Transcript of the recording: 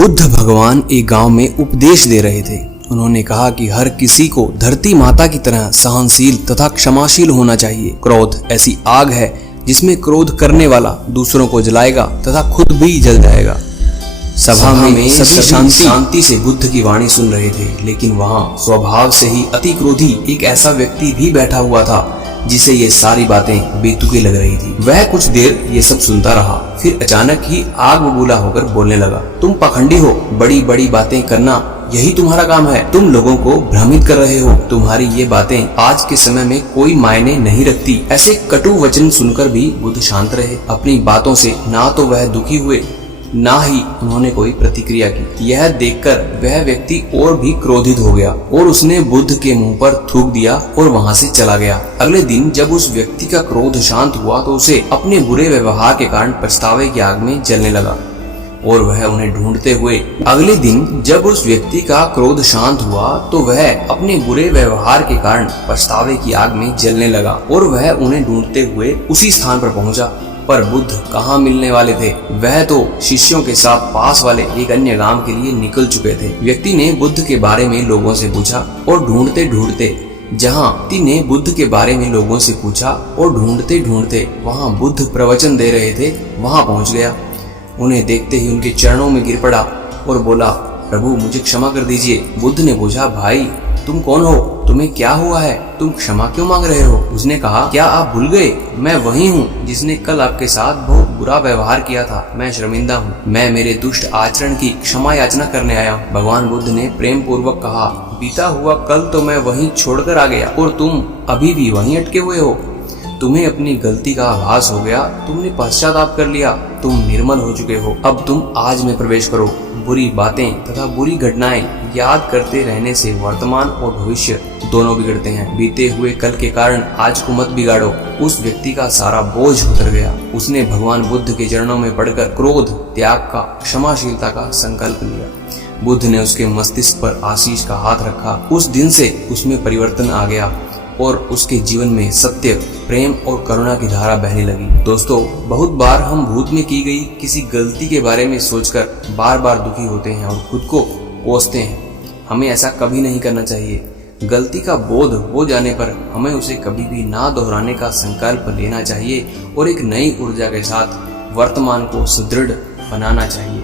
बुद्ध भगवान एक गांव में उपदेश दे रहे थे। उन्होंने कहा कि हर किसी को धरती माता की तरह सहनशील तथा क्षमाशील होना चाहिए। क्रोध ऐसी आग है जिसमें क्रोध करने वाला दूसरों को जलाएगा तथा खुद भी जल जाएगा। सभा में सभी शांति से बुद्ध की वाणी सुन रहे थे, लेकिन वहां स्वभाव से ही अति क्रोधी एक ऐसा व्यक्ति भी बैठा हुआ था जिसे ये सारी बातें बेतुकी लग रही थी। वह कुछ देर ये सब सुनता रहा, फिर अचानक ही आग बबूला होकर बोलने लगा, तुम पाखंडी हो, बड़ी बड़ी बातें करना यही तुम्हारा काम है। तुम लोगों को भ्रमित कर रहे हो। तुम्हारी ये बातें आज के समय में कोई मायने नहीं रखती। ऐसे कटु वचन सुनकर भी बुद्ध शांत रहे। अपनी बातों से ना तो वह दुखी हुए, ना ही उन्होंने कोई प्रतिक्रिया की। यह देखकर वह व्यक्ति और भी क्रोधित हो गया और उसने बुद्ध के मुंह पर थूक दिया और वहां से चला गया। अगले दिन जब उस व्यक्ति का क्रोध शांत हुआ तो उसे अपने बुरे व्यवहार के कारण पछतावे की आग में जलने लगा और वह उन्हें ढूंढते हुए अगले दिन जब उस व्यक्ति का क्रोध शांत हुआ तो वह अपने बुरे व्यवहार के कारण पछतावे की आग में जलने लगा और वह उन्हें ढूंढते हुए उसी स्थान पर पहुंचा। पर बुद्ध कहाँ मिलने वाले थे। वह तो शिष्यों के साथ पास वाले एक अन्य गांव के लिए निकल चुके थे। व्यक्ति ने बुद्ध के बारे में लोगों से पूछा और ढूंढते ढूंढते वहां बुद्ध प्रवचन दे रहे थे वहां पहुंच गया। उन्हें देखते ही उनके चरणों में गिर पड़ा और बोला, प्रभु मुझे क्षमा कर दीजिए। बुद्ध ने पूछा, भाई तुम कौन हो? तुम्हें क्या हुआ है? तुम क्षमा क्यों मांग रहे हो? उसने कहा, क्या आप भूल गए? मैं वही हूँ जिसने कल आपके साथ बहुत बुरा व्यवहार किया था। मैं शर्मिंदा हूँ। मैं मेरे दुष्ट आचरण की क्षमा याचना करने आया हूँ। भगवान बुद्ध ने प्रेम पूर्वक कहा, बीता हुआ कल तो मैं वहीं छोड़कर आ गया और तुम अभी भी वहीं अटके हुए हो। तुम्हें अपनी गलती का आभास हो गया, तुमने पश्चाताप कर लिया, तुम निर्मल हो चुके हो। अब तुम आज में प्रवेश करो। बुरी बातें तथा बुरी घटनाएं याद करते रहने से वर्तमान और भविष्य दोनों बिगड़ते हैं। बीते हुए कल के कारण आज को मत बिगाड़ो। उस व्यक्ति का सारा बोझ उतर गया। उसने भगवान बुद्ध के चरणों में पड़कर क्रोध त्याग का, क्षमाशीलता का संकल्प लिया। बुद्ध ने उसके मस्तिष्क पर आशीष का हाथ रखा। उस दिन से उसमें परिवर्तन आ गया और उसके जीवन में सत्य, प्रेम और करुणा की धारा बहने लगी। दोस्तों, बहुत बार हम भूत में की गई किसी गलती के बारे में सोचकर बार बार दुखी होते हैं और खुद को कोसते हैं। हमें ऐसा कभी नहीं करना चाहिए। गलती का बोध हो जाने पर हमें उसे कभी भी ना दोहराने का संकल्प लेना चाहिए और एक नई ऊर्जा के साथ वर्तमान को सुदृढ़ बनाना चाहिए।